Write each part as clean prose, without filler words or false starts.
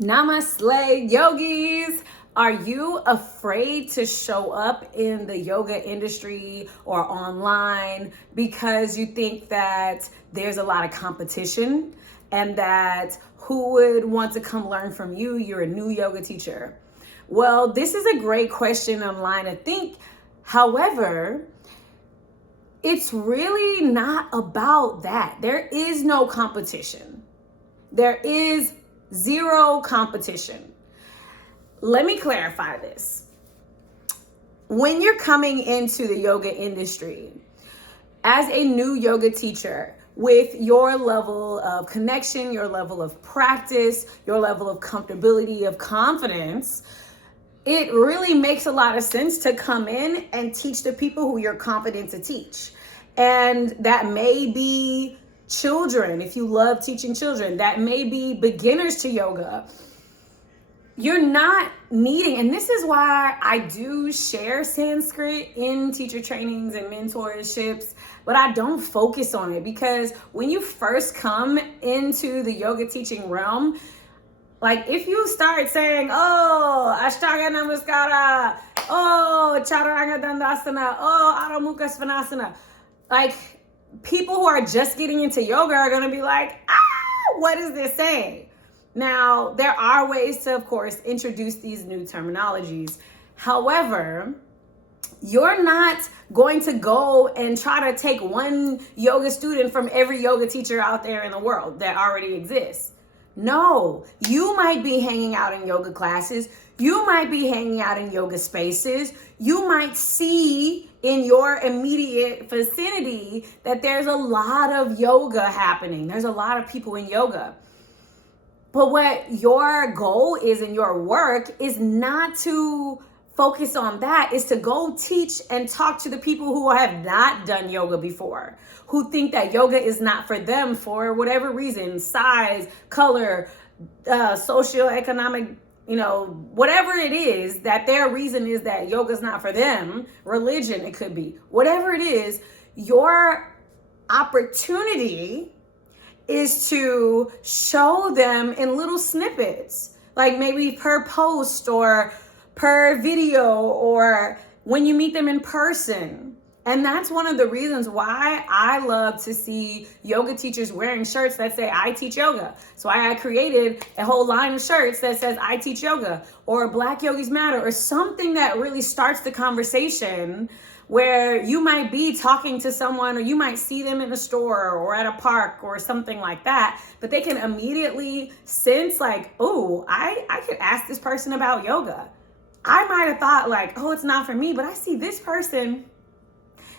Namaste, yogis. Are you afraid to show up in the yoga industry or online because you think that there's a lot of competition and that who would want to come learn from you? You're a new yoga teacher. Well, this is a great question online to think. However, it's really not about that. There is no competition. There is zero competition. Let me clarify this. When you're coming into the yoga industry as a new yoga teacher, with your level of connection, your level of practice, your level of comfortability, of confidence, it really makes a lot of sense to come in and teach the people who you're confident to teach. And that may be children, if you love teaching children. That may be beginners to yoga. You're not needing, and this is why I do share Sanskrit in teacher trainings and mentorships, but I don't focus on it, because when you first come into the yoga teaching realm, like if you start saying, oh, Ashtanga Namaskara, oh, Chaturanga Dandasana, oh, Adho Mukha Svanasana, like people who are just getting into yoga are going to be like, what is this saying? Now, there are ways to, of course, introduce these new terminologies. However, you're not going to go and try to take one yoga student from every yoga teacher out there in the world that already exists. No, you might be hanging out in yoga classes. You might be hanging out in yoga spaces. You might see in your immediate vicinity that there's a lot of yoga happening. There's a lot of people in yoga. But what your goal is in your work is not to focus on that, is to go teach and talk to the people who have not done yoga before, who think that yoga is not for them for whatever reason, size, color, socioeconomic, whatever it is, that their reason is that yoga is not for them, religion, it could be, whatever it is, your opportunity is to show them in little snippets, like maybe per post or per video or when you meet them in person. And that's one of the reasons why I love to see yoga teachers wearing shirts that say, I teach yoga. So I created a whole line of shirts that says, I teach yoga, or Black Yogis Matter, or something that really starts the conversation, where you might be talking to someone, or you might see them in a store or at a park or something like that, but they can immediately sense like, oh, I could ask this person about yoga. I might have thought like, oh, it's not for me, but I see this person,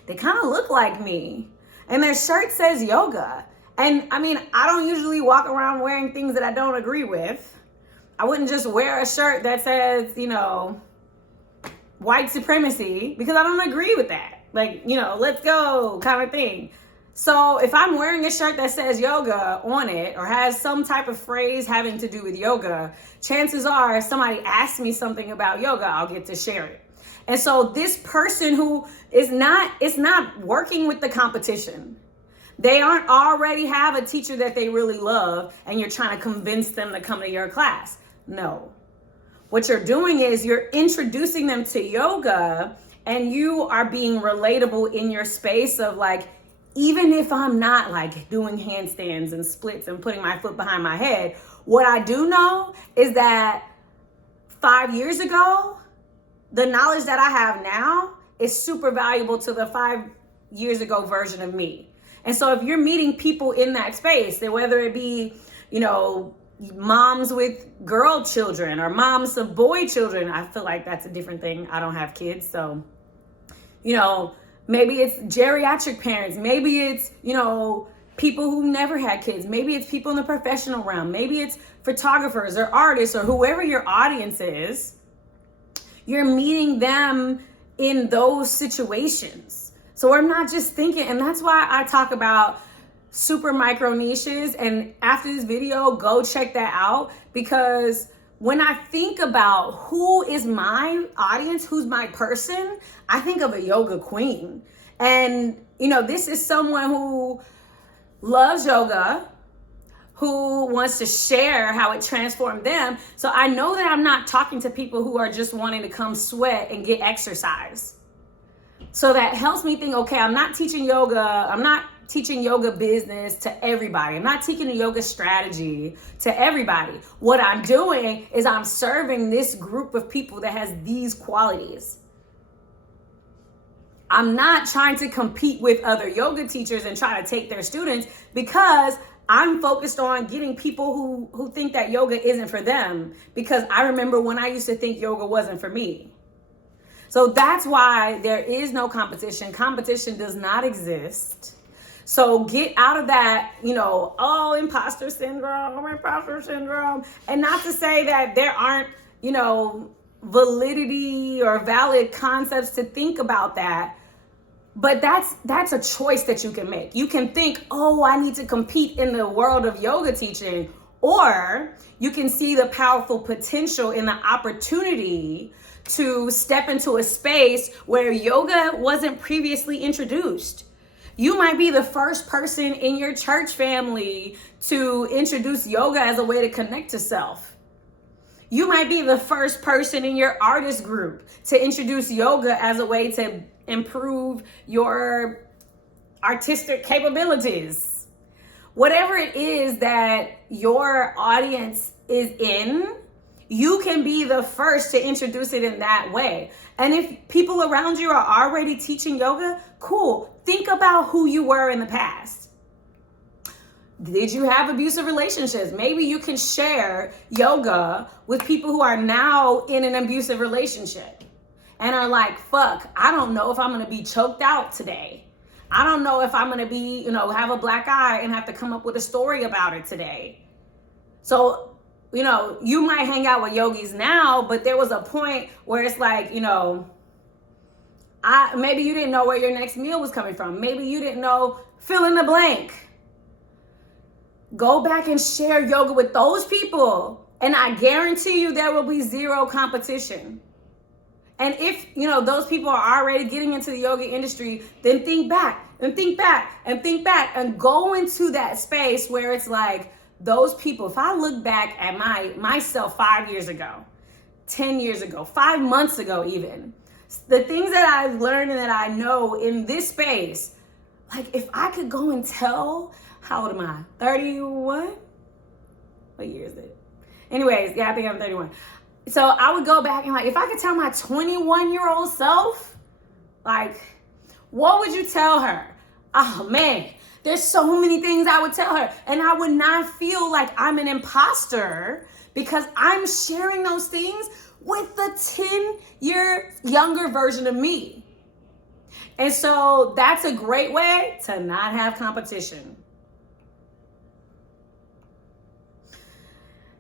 they kind of look like me, and their shirt says yoga. And I mean, I don't usually walk around wearing things that I don't agree with. I wouldn't just wear a shirt that says, white supremacy, because I don't agree with that. Like, let's go kind of thing. So if I'm wearing a shirt that says yoga on it, or has some type of phrase having to do with yoga, chances are if somebody asks me something about yoga, I'll get to share it. And so this person who is not working with the competition. They aren't already have a teacher that they really love, and you're trying to convince them to come to your class. No. What you're doing is you're introducing them to yoga, and you are being relatable in your space of like, even if I'm not like doing handstands and splits and putting my foot behind my head, what I do know is that 5 years ago, the knowledge that I have now is super valuable to the 5 years ago version of me. And so if you're meeting people in that space, that whether it be, moms with girl children or moms of boy children, I feel like that's a different thing. I don't have kids, so, maybe it's geriatric parents, maybe it's, people who never had kids, maybe it's people in the professional realm, maybe it's photographers or artists or whoever your audience is, you're meeting them in those situations. So we're not just thinking, and that's why I talk about super micro niches. And after this video, go check that out, because when I think about who is my audience, who's my person, I think of a yoga queen. And, this is someone who loves yoga, who wants to share how it transformed them. So I know that I'm not talking to people who are just wanting to come sweat and get exercise. So that helps me think, okay, I'm not teaching yoga. I'm not teaching yoga business to everybody. I'm not teaching a yoga strategy to everybody. What I'm doing is I'm serving this group of people that has these qualities. I'm not trying to compete with other yoga teachers and try to take their students, because I'm focused on getting people who think that yoga isn't for them, because I remember when I used to think yoga wasn't for me. So that's why there is no competition. Competition does not exist. So get out of that, imposter syndrome. And not to say that there aren't, validity or valid concepts to think about that. But that's a choice that you can make. You can think, oh, I need to compete in the world of yoga teaching. Or you can see the powerful potential in the opportunity to step into a space where yoga wasn't previously introduced. You might be the first person in your church family to introduce yoga as a way to connect to self. You might be the first person in your artist group to introduce yoga as a way to improve your artistic capabilities. Whatever it is that your audience is in, you can be the first to introduce it in that way. And if people around you are already teaching yoga, cool. Think about who you were in the past. Did you have abusive relationships? Maybe you can share yoga with people who are now in an abusive relationship and are like, fuck, I don't know if I'm going to be choked out today. I don't know if I'm going to be, have a black eye and have to come up with a story about it today. So, you might hang out with yogis now, but there was a point where it's like, maybe you didn't know where your next meal was coming from. Maybe you didn't know, fill in the blank. Go back and share yoga with those people, and I guarantee you there will be zero competition. And if, those people are already getting into the yoga industry, then think back and think back and think back and go into that space where it's like, those people, if I look back at myself 5 years ago, 10 years ago, 5 months ago even, the things that I've learned and that I know in this space, like if I could go and tell, how old am I? 31? What year is it? Anyways, yeah, I think I'm 31. So I would go back and if I could tell my 21-year-old self, what would you tell her? Oh man, there's so many things I would tell her. And I would not feel like I'm an imposter because I'm sharing those things with the 10-year younger version of me. And so that's a great way to not have competition.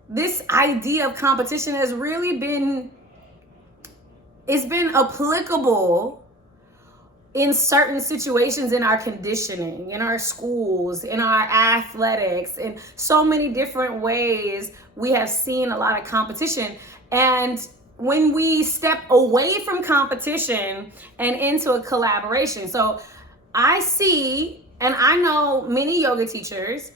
This idea of competition has really been applicable in certain situations in our conditioning, in our schools, in our athletics, in so many different ways we have seen a lot of competition. And when we step away from competition and into a collaboration. So I see, and I know many yoga teachers,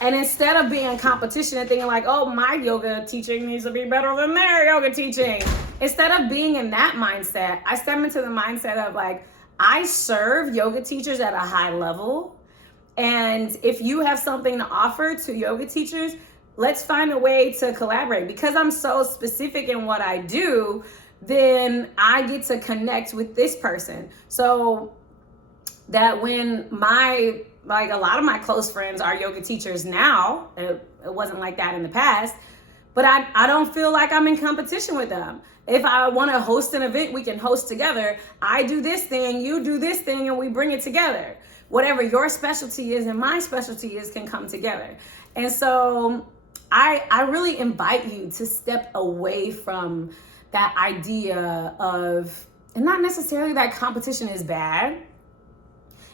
and instead of being in competition and thinking like, oh, my yoga teaching needs to be better than their yoga teaching, instead of being in that mindset, I step into the mindset of I serve yoga teachers at a high level. And if you have something to offer to yoga teachers, let's find a way to collaborate. Because I'm so specific in what I do, then I get to connect with this person. So that when a lot of my close friends are yoga teachers now, it wasn't like that in the past, but I don't feel like I'm in competition with them. If I want to host an event, we can host together. I do this thing, you do this thing, and we bring it together. Whatever your specialty is and my specialty is can come together. And so I really invite you to step away from that idea of, and not necessarily that competition is bad.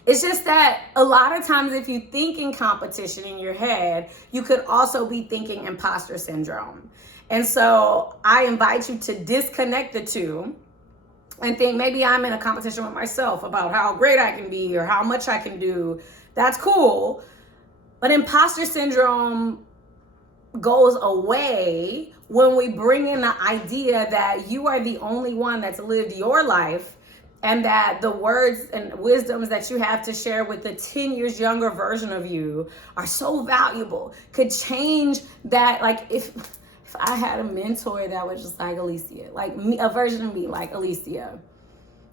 It's just that a lot of times if you think in competition in your head, you could also be thinking imposter syndrome. And so I invite you to disconnect the two and think maybe I'm in a competition with myself about how great I can be or how much I can do. That's cool. But imposter syndrome goes away when we bring in the idea that you are the only one that's lived your life, and that the words and wisdoms that you have to share with the 10 years younger version of you are so valuable, could change that. Like if I had a mentor that was just like Alicia, like me, a version of me like Alicia,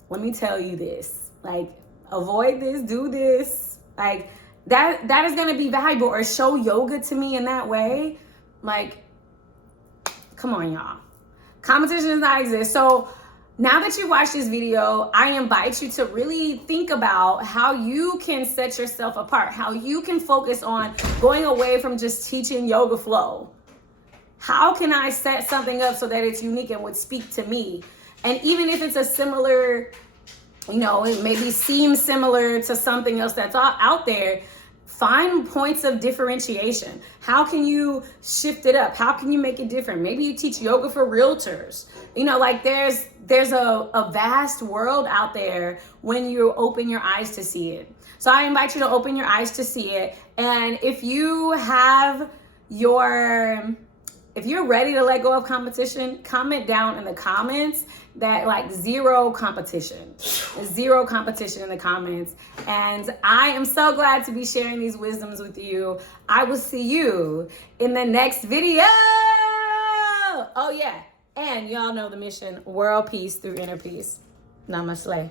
let me tell you this, like avoid this, do this, like that is going to be valuable, or show yoga to me in that way. Like, come on, y'all. Competition does not exist. So now that you watched this video, I invite you to really think about how you can set yourself apart, how you can focus on going away from just teaching yoga flow. How can I set something up so that it's unique and would speak to me? And even if it's a similar, it maybe seems similar to something else that's out there, find points of differentiation. How can you shift it up? How can you make it different? Maybe you teach yoga for realtors. Like there's a vast world out there when you open your eyes to see it. So I invite you to open your eyes to see it. And if you're ready to let go of competition, comment down in the comments that like zero competition in the comments. And I am so glad to be sharing these wisdoms with you. I will see you in the next video. Oh yeah. And y'all know the mission: world peace through inner peace. Namaste.